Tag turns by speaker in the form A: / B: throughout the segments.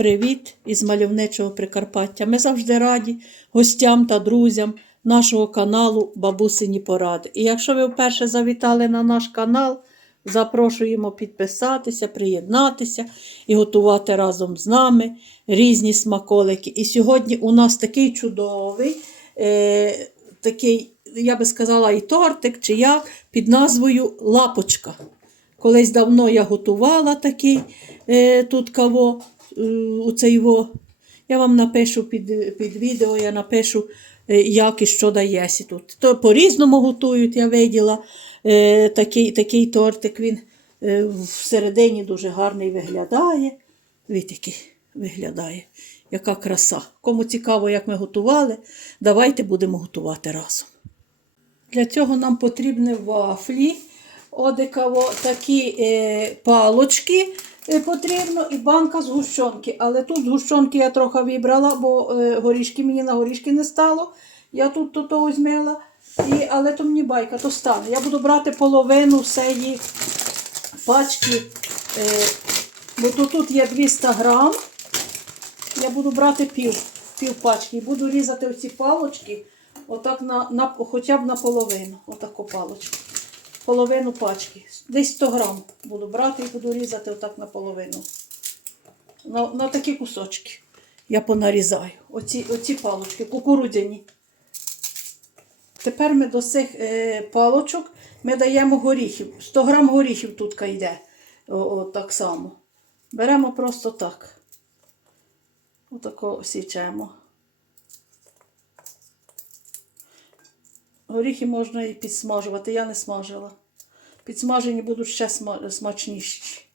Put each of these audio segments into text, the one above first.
A: Привіт із мальовничого Прикарпаття. Ми завжди раді гостям та друзям нашого каналу Бабусині Поради. І якщо ви вперше завітали на наш канал, запрошуємо підписатися, приєднатися і готувати разом з нами різні смаколики. І сьогодні у нас такий чудовий, е, такий, я би сказала, і тортик, чи як, під назвою Лапочка. Колись давно я готувала такий е, тут каво, е, у цей во. Я вам напишу під, під відео, я напишу, е, як і що дається тут. То по-різному готують, я виділа е, такий, такий тортик. Він е, всередині дуже гарний виглядає. Який виглядає. Яка краса. Кому цікаво, як ми готували, давайте будемо готувати разом. Для цього нам потрібні вафлі, одекаво такі е, палочки потрібно і банка згущенки. Але тут згущенки я трохи вибрала, бо е, горішки мені на горішки не стало. Я тут то, то візьмела, і, але то мені байка, то стане. Я буду брати половину всієї пачки, е, бо тут, тут є 200 грам. Я буду брати пів, пів пачки і буду різати оці палочки. Отак на, на, хоча б наполовину. Отаку палочку. Половину пачки. Десь 100 грам буду брати і буду різати отак наполовину. На, на такі кусочки. Я понарізаю. Оці, оці палочки, кукурудзяні. Тепер ми до цих е, палочок ми даємо горіхів. 100 грам горіхів тут йде. О, о, так само. Беремо просто так. Отако січемо. Горіхи можна і підсмажувати, я не смажила. Підсмажені будуть ще смачніші.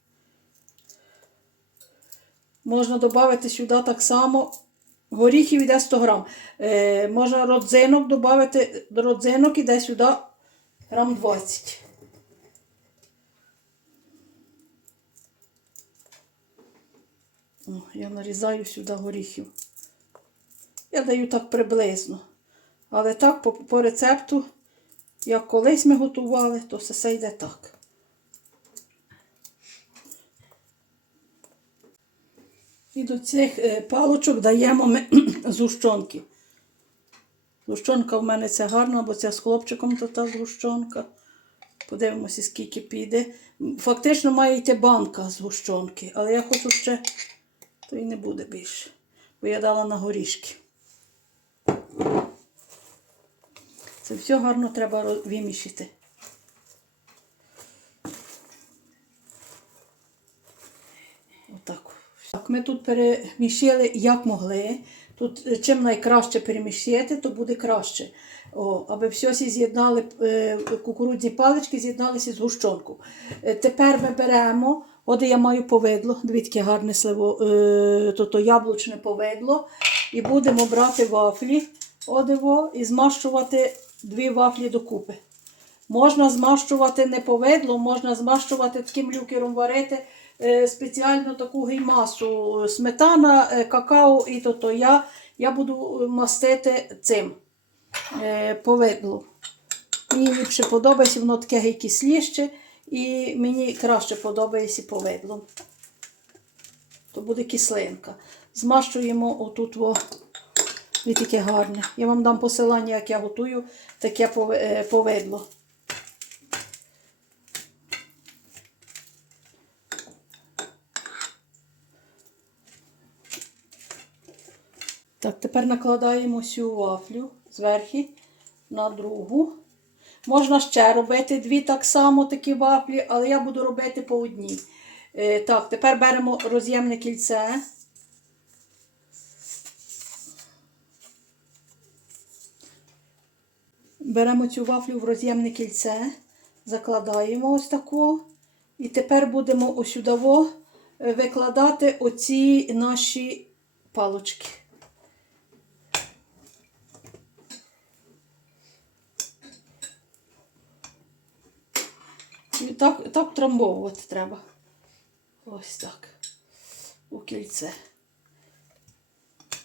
A: Можна додати сюди так само. Горіхів йде 100 грам. Е, можна родзинок додати, родзинок іде сюди грам 20. О, я нарізаю сюди горіхів. Я даю так приблизно. Але так, по, по рецепту, як колись ми готували, то все це йде так. І до цих е, палочок даємо ми згущенки. Згущенка в мене ця гарна, бо ця з хлопчиком то та згущенка. Подивимося, скільки піде. Фактично має йти банка згущенки, але я хочу ще, то і не буде більше. Бо я дала на горішки. Це все гарно треба вимішати. Отак. Так, ми тут перемішали як могли. Тут е, чим найкраще перемішати, то буде краще. О, аби все з'єднали, е, кукурудзні палички з'єдналися з гущонку. Е, тепер ми беремо, от я маю повидло, дивіться, гарне сливо, е, то, то яблучне повидло. І будемо брати вафлі одиво і змащувати дві вафлі докупи. Можна змащувати не повидло, можна змащувати таким люкером варити е, спеціально таку геймасу. Сметана, е, какао і то, то я, я буду мастити цим е, повидло. Мені ліпше подобається, воно таке гей кисліще, і мені краще подобається повидло. То буде кислинка. Змащуємо отут во. І таке гарне. Я вам дам посилання, як я готую таке е, повидло. Так, тепер накладаємо цю вафлю зверху на другу. Можна ще робити дві так само такі вафлі, але я буду робити по одній. Е, так, тепер беремо роз'ємне кільце. Беремо цю вафлю в роз'ємне кільце, закладаємо ось таку. І тепер будемо сюди е, викладати оці наші палочки. І так, так трамбовувати треба. Ось так. У кільце.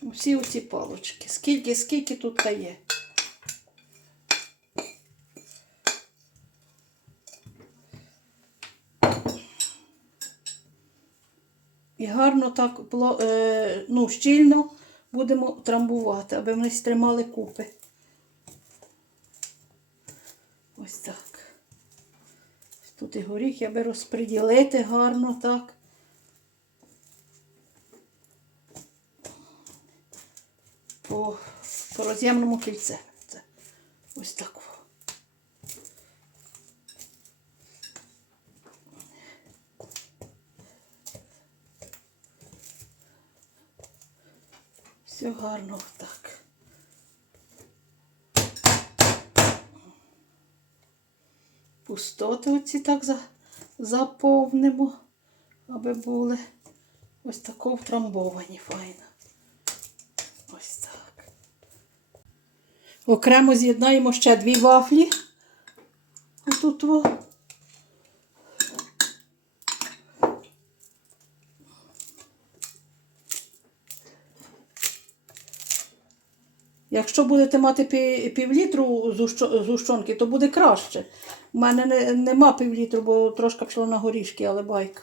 A: Усі оці палочки. Скільки, скільки тут та є. І гарно так е, ну, щільно будемо трамбувати, аби вони стримали купи. Ось так. Тут і горіх, аби розподілити гарно так. По, по роз'ємному кільце. Це ось так. во. Все гарно так. Пустоти оці так заповнимо, аби були ось тако втрамбовані файно. Ось так. Окремо з'єднаємо ще дві вафлі. Отут Якщо будете мати пі- півлітру згущ- згущенки, то буде краще. У мене не, нема півлітру, бо трошки пішло на горішки, але байка.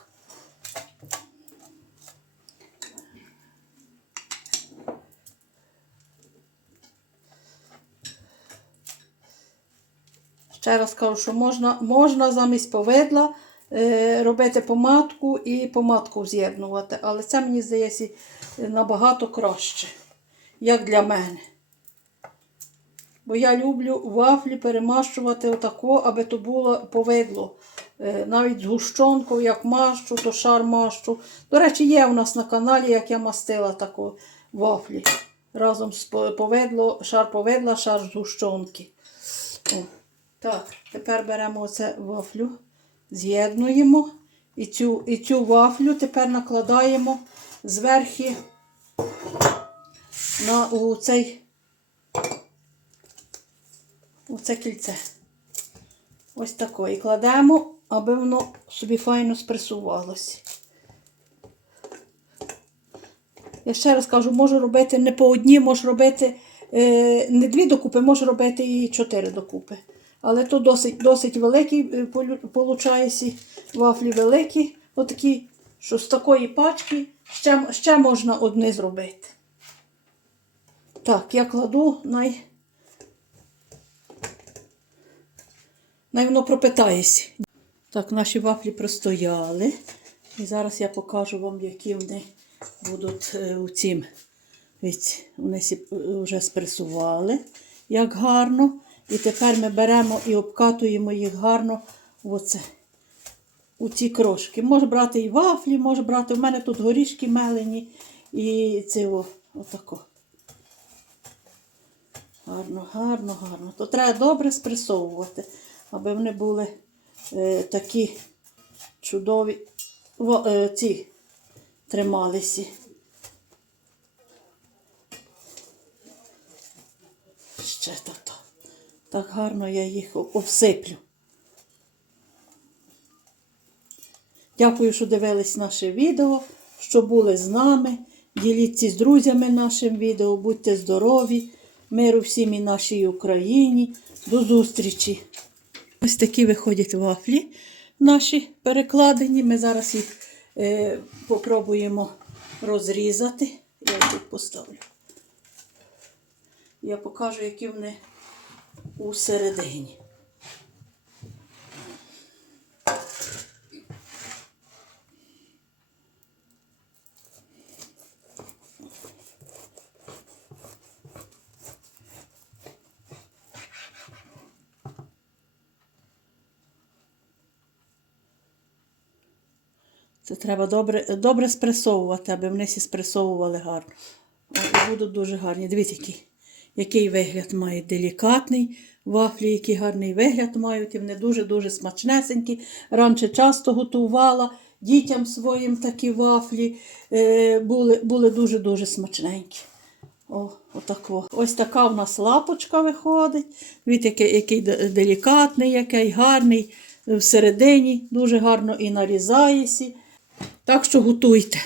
A: Ще раз кажу, що можна, можна замість повидла е, робити помадку і помадку з'єднувати. Але це мені здається набагато краще, як для мене. Бо я люблю вафлі перемащувати отако, аби то було повидло. Е, Навіть з гущонкою, як мащу, то шар мащу. До речі, є у нас на каналі, як я мастила таку вафлі. Разом з повидло, шар повидла, шар з гущонки. Так, тепер беремо оце вафлю, з'єднуємо і цю, і цю вафлю тепер накладаємо зверхи на цей у це кільце. Ось тако. І кладемо, аби воно собі файно спресувалося. Я ще раз кажу, можу робити не по одній, можу робити е, не дві докупи, можу робити і чотири докупи. Але то досить, досить виходить, вафлі великі, отакі, що з такої пачки ще, ще можна одне зробити. Так, я кладу най. Воно пропитається. Так, наші вафлі простояли. І зараз я покажу вам, які вони будуть е, у цім. Вони е, вже спресували, як гарно. І тепер ми беремо і обкатуємо їх гарно оце, у ці крошки. Може брати і вафлі, може брати. У мене тут горішки мелені і це отако. Гарно, гарно, гарно. То треба добре спресовувати, аби вони були е, такі чудові во, е, ці трималися. Ще то-то. Так гарно я їх обсиплю. Дякую, що дивились наше відео, що були з нами. Діліться з друзями нашим відео, будьте здорові, миру всім і нашій Україні. До зустрічі! Ось такі виходять вафлі наші перекладені. Ми зараз їх е, попробуємо розрізати. Я їх тут поставлю. Я покажу, які вони у середині. Це треба добре, добре спресовувати, аби вони всі спресовували гарно. О, будуть дуже гарні. Дивіться, який, який вигляд мають делікатний. Вафлі, який гарний вигляд мають, і вони дуже-дуже смачнесенькі. Раніше часто готувала дітям своїм такі вафлі. Е, були, були дуже-дуже смачненькі. О, отако. Ось така в нас лапочка виходить. Дивіться, який, який делікатний, який гарний. Всередині дуже гарно і нарізається. Так що готуйте.